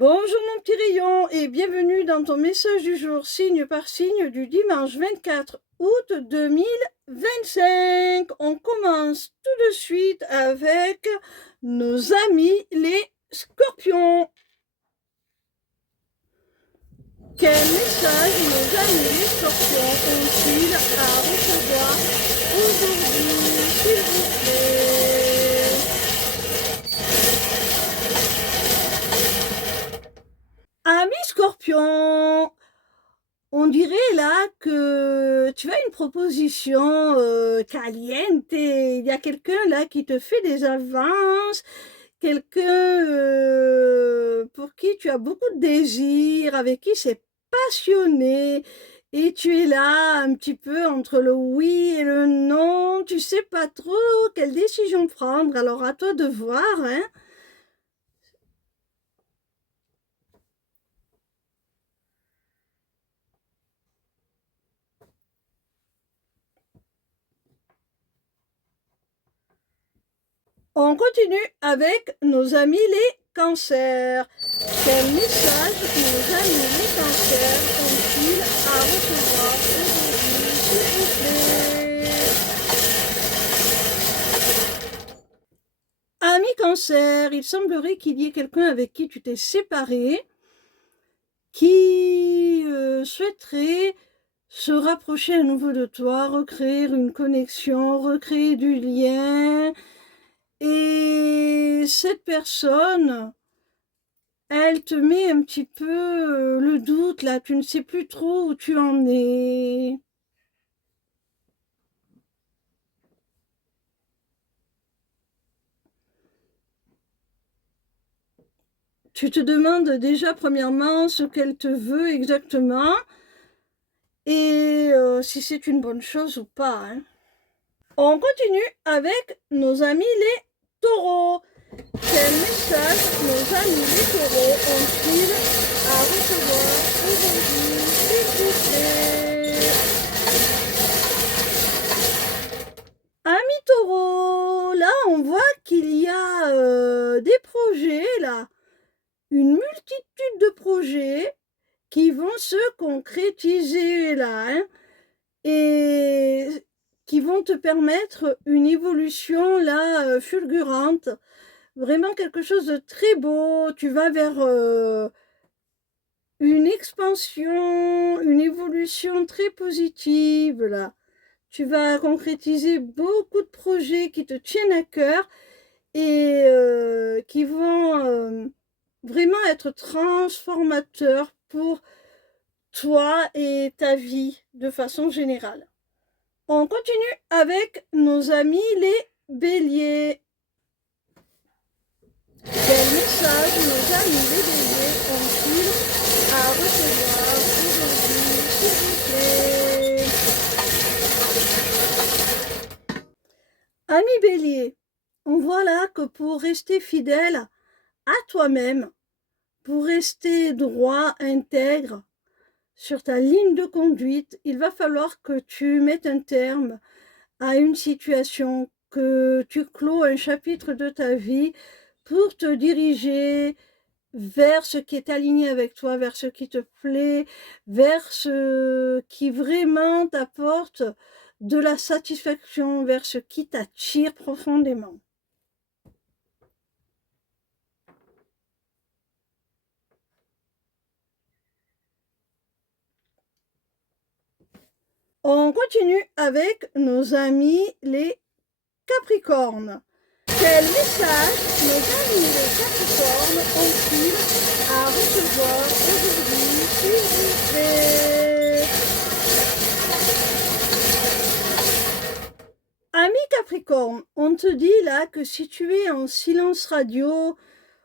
Bonjour mon petit rayon et bienvenue dans ton message du jour signe par signe du dimanche 24 août 2025. On commence tout de suite avec nos amis les scorpions. Quel message nos amis les scorpions ont-ils à recevoir aujourd'hui, s'il vous plaît? Amis scorpions, on dirait là que tu as une proposition caliente. Il y a quelqu'un là qui te fait des avances, quelqu'un pour qui tu as beaucoup de désir, avec qui c'est passionné. Et tu es là un petit peu entre le oui et le non. Tu sais pas trop quelle décision prendre. Alors à toi de voir, hein. On continue avec nos amis les cancers. Quel message nos amis les cancers ont-ils à recevoir aujourd'hui, s'il vous plaît? Amis cancer, il semblerait qu'il y ait quelqu'un avec qui tu t'es séparé, qui souhaiterait se rapprocher à nouveau de toi, recréer une connexion, recréer du lien. Et cette personne, elle te met un petit peu le doute, là, tu ne sais plus trop où tu en es. Tu te demandes déjà premièrement ce qu'elle te veut exactement et si c'est une bonne chose ou pas, hein. On continue avec nos amis les taureaux. Quel message nos amis les taureaux ont-ils à recevoir aujourd'hui, s'il vous plaît? Amis taureaux, là on voit qu'il y a des projets, là, une multitude de projets qui vont se concrétiser là, hein, et qui vont te permettre une évolution là fulgurante, vraiment quelque chose de très beau. Tu vas vers une expansion, une évolution très positive là. Tu vas concrétiser beaucoup de projets qui te tiennent à cœur et qui vont vraiment être transformateurs pour toi et ta vie de façon générale. On continue avec nos amis les béliers. Quel message nos amis les béliers ont-ils à recevoir aujourd'hui, s'il vous plaît? Amis béliers, on voit là que pour rester fidèle à toi-même, pour rester droit, intègre, sur ta ligne de conduite, il va falloir que tu mettes un terme à une situation, que tu clôt un chapitre de ta vie pour te diriger vers ce qui est aligné avec toi, vers ce qui te plaît, vers ce qui vraiment t'apporte de la satisfaction, vers ce qui t'attire profondément. On continue avec nos amis les Capricornes. Quel message nos amis les Capricornes ont-ils à recevoir aujourd'hui, s'il vous plaît? Ami Capricorne, on te dit là que si tu es en silence radio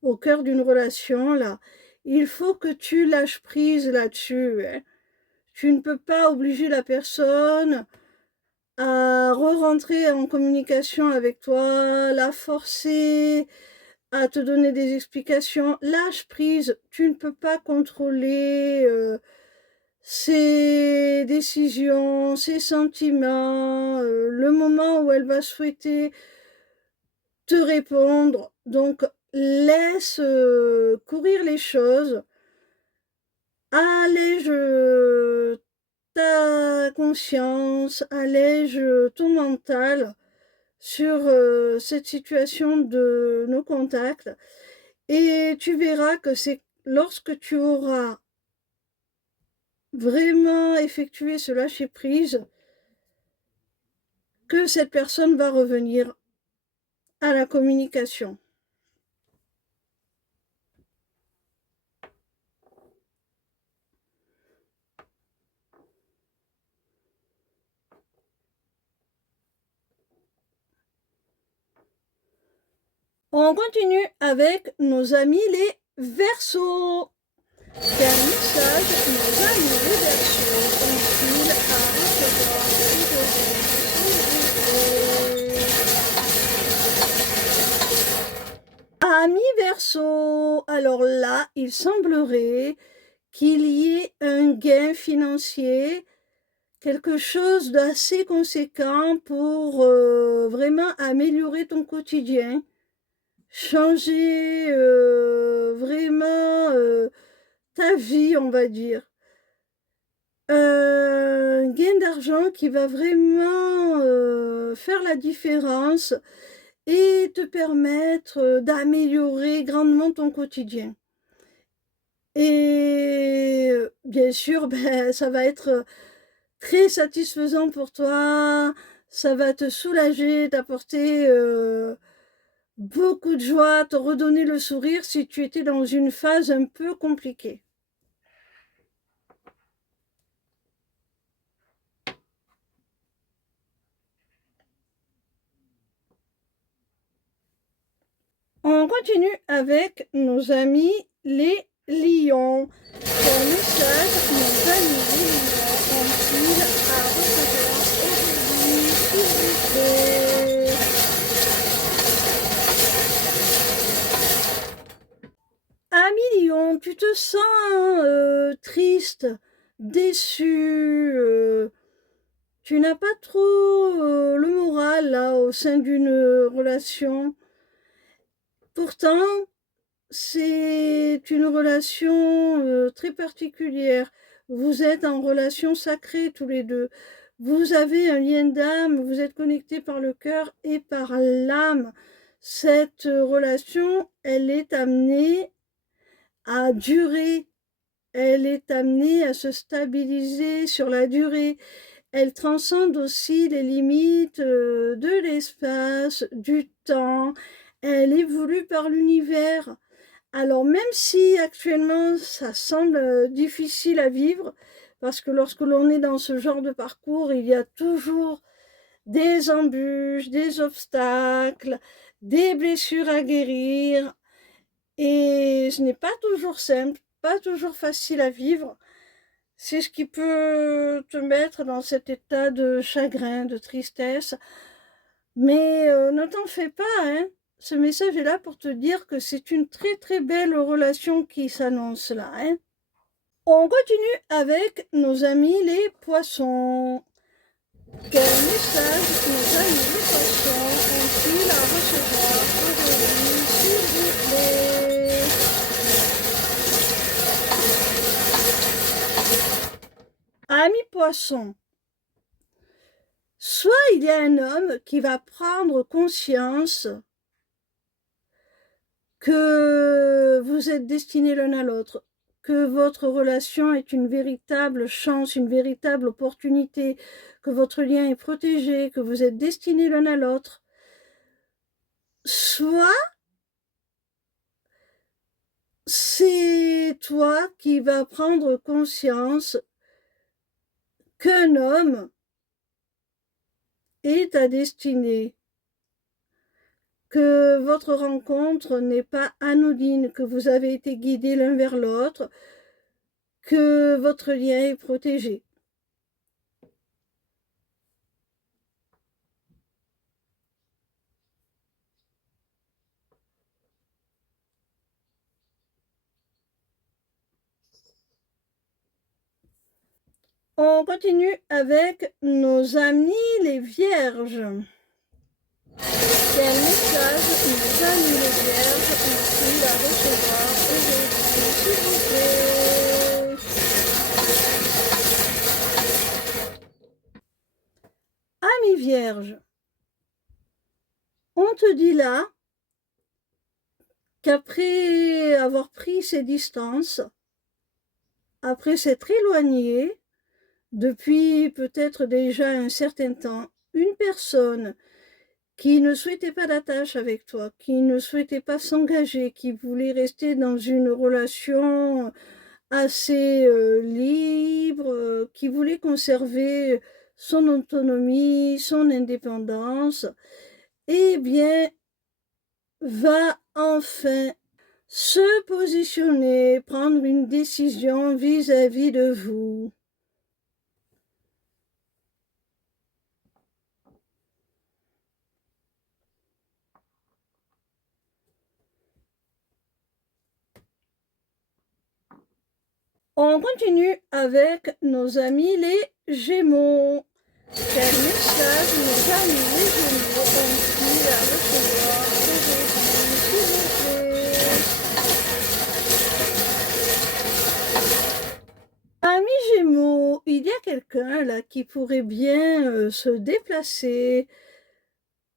au cœur d'une relation, là, il faut que tu lâches prise là-dessus, hein. Tu ne peux pas obliger la personne à re-rentrer en communication avec toi, la forcer à te donner des explications. Lâche prise, tu ne peux pas contrôler ses décisions, ses sentiments, le moment où elle va souhaiter te répondre. Donc laisse courir les choses, allège ta conscience, allège ton mental sur cette situation de nos contacts, et tu verras que c'est lorsque tu auras vraiment effectué ce lâcher-prise que cette personne va revenir à la communication. On continue avec nos amis les Verseaux. Quel message nos amis les Verseaux ont-ils à recevoir aujourd'hui? Amis Verseaux, alors là, il semblerait qu'il y ait un gain financier, quelque chose d'assez conséquent pour vraiment améliorer ton quotidien, changer vraiment ta vie, on va dire. Un gain d'argent qui va vraiment faire la différence et te permettre d'améliorer grandement ton quotidien. Et bien sûr, ben, ça va être très satisfaisant pour toi, ça va te soulager, t'apporter beaucoup de joie, te redonner le sourire si tu étais dans une phase un peu compliquée. On continue avec nos amis les lions. Quel message nos amis les lions ont-ils à recevoir aujourd'hui, s'il vous plaît? Ami lion, tu te sens triste, déçu, tu n'as pas trop le moral là au sein d'une relation. Pourtant, c'est une relation très particulière. Vous êtes en relation sacrée tous les deux. Vous avez un lien d'âme, vous êtes connectés par le cœur et par l'âme. Cette relation, elle est amenée à durer. Elle est amenée à se stabiliser sur la durée. Elle transcende aussi les limites de l'espace, du temps. Elle évolue par l'univers. Alors même si actuellement ça semble difficile à vivre, parce que lorsque l'on est dans ce genre de parcours, il y a toujours des embûches, des obstacles, des blessures à guérir, et ce n'est pas toujours simple, pas toujours facile à vivre. C'est ce qui peut te mettre dans cet état de chagrin, de tristesse. Mais ne t'en fais pas, hein. Ce message est là pour te dire que c'est une très très belle relation qui s'annonce là, hein. On continue avec nos amis les poissons. Quel message nos amis les poissons ont-ils à recevoir aujourd'hui, s'il vous plaît? Amis poissons, soit il y a un homme qui va prendre conscience que vous êtes destinés l'un à l'autre, que votre relation est une véritable chance, une véritable opportunité, que votre lien est protégé, que vous êtes destinés l'un à l'autre. Soit c'est toi qui vas prendre conscience qu'un homme est ta destinée, que votre rencontre n'est pas anodine, que vous avez été guidés l'un vers l'autre, que votre lien est protégé. On continue avec nos amis les vierges. Quel message nos amis les vierges ont-ils à recevoir aujourd'hui, s'il vous plaît? Amis vierges, on te dit là qu'après avoir pris ses distances, après s'être éloigné, depuis peut-être déjà un certain temps, une personne qui ne souhaitait pas d'attache avec toi, qui ne souhaitait pas s'engager, qui voulait rester dans une relation assez libre, qui voulait conserver son autonomie, son indépendance, eh bien, va enfin se positionner, prendre une décision vis-à-vis de vous. On continue avec nos amis les Gémeaux. Quel message nos amis les Gémeaux ont-ils à recevoir aujourd'hui, s'il vous plaît? Amis Gémeaux, il y a quelqu'un là qui pourrait bien se déplacer,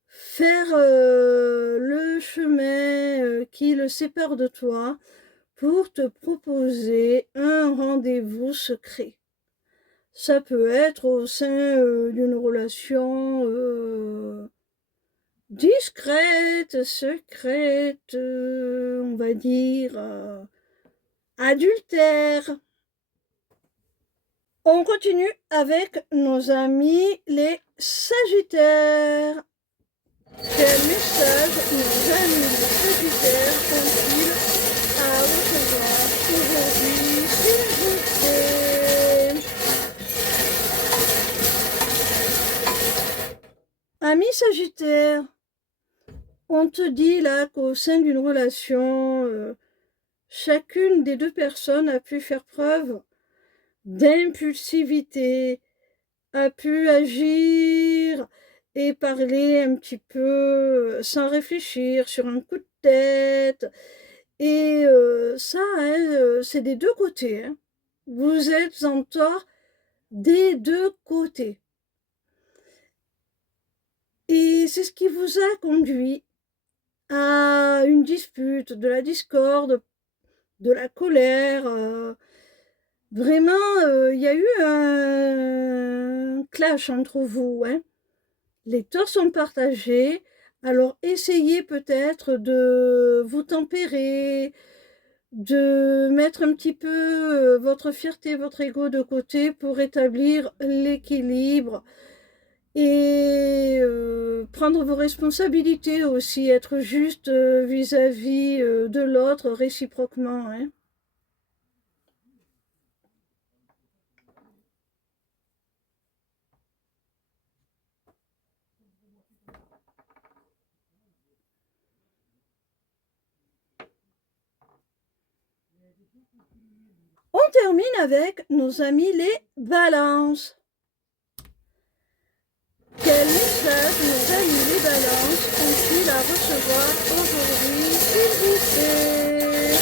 faire le chemin qui le sépare de toi, pour te proposer un rendez-vous secret. Ça peut être au sein d'une relation discrète, secrète, on va dire adultère. On continue avec nos amis les Sagittaires. Quel message nos amis les Sagittaires ont-ils à recevoir aujourd'hui, s'il vous plaît? Ami Sagittaire, on te dit là qu'au sein d'une relation, chacune des deux personnes a pu faire preuve d'impulsivité, a pu agir et parler un petit peu sans réfléchir, sur un coup de tête. Et ça, hein, c'est des deux côtés. Hein. Vous êtes en tort des deux côtés. Et c'est ce qui vous a conduit à une dispute, de la discorde, de la colère. Vraiment, il y a eu un clash entre vous. Hein. Les torts sont partagés. Alors essayez peut-être de vous tempérer, de mettre un petit peu votre fierté, votre ego de côté pour rétablir l'équilibre et prendre vos responsabilités aussi, être juste vis-à-vis de l'autre réciproquement. Hein. On termine avec nos amis les balances. Quel message nos amis les balances ont-ils à recevoir aujourd'hui, s'il vous plaît?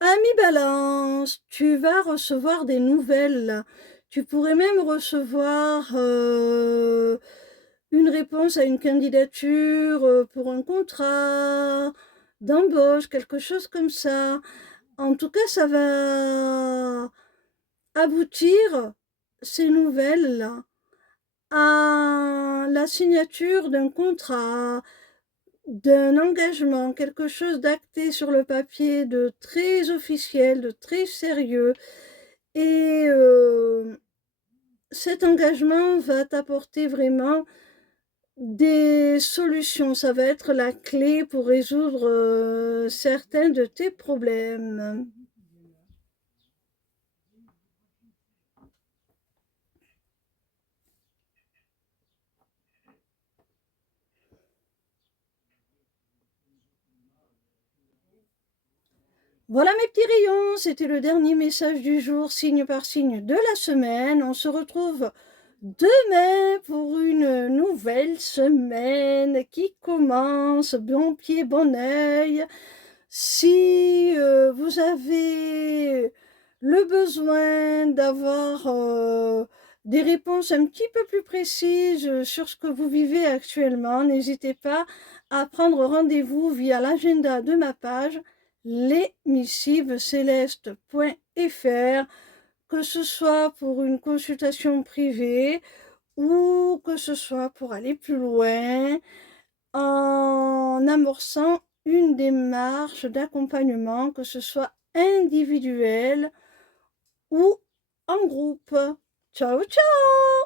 Ami balance, tu vas recevoir des nouvelles. Tu pourrais même recevoir une réponse à une candidature pour un contrat d'embauche, quelque chose comme ça. En tout cas, ça va aboutir, ces nouvelles-là, à la signature d'un contrat, d'un engagement, quelque chose d'acté sur le papier, de très officiel, de très sérieux. Et cet engagement va t'apporter vraiment des solutions. Ça va être la clé pour résoudre certains de tes problèmes. Voilà mes petits rayons, c'était le dernier message du jour, signe par signe de la semaine. On se retrouve demain pour une nouvelle semaine qui commence bon pied, bon oeil. Si vous avez le besoin d'avoir des réponses un petit peu plus précises sur ce que vous vivez actuellement, n'hésitez pas à prendre rendez-vous via l'agenda de ma page lesmissivescélestes.fr, que ce soit pour une consultation privée ou que ce soit pour aller plus loin en amorçant une démarche d'accompagnement, que ce soit individuel ou en groupe. Ciao, ciao!